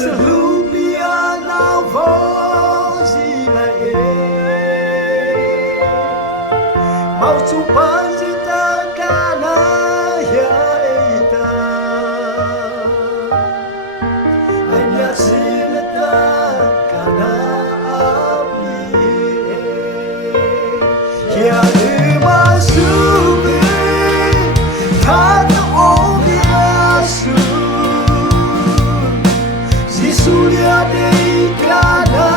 是路边那风起来耶，冒出半日的干那呀的，俺呀吃了的干那比，呀日马苏比，他的欧比亚苏。Sulia de kana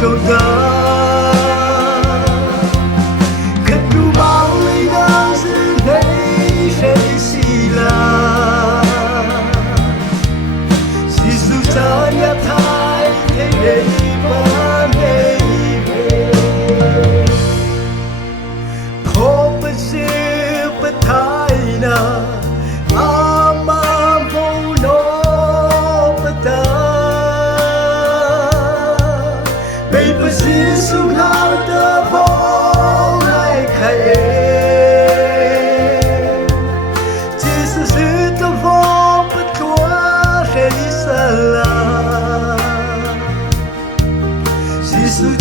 toda kedua ina sedai sila sisu tanya thai de pane khop se pathai na Jesus now the ball like Jesus is the ball but toi c'est ça Jesus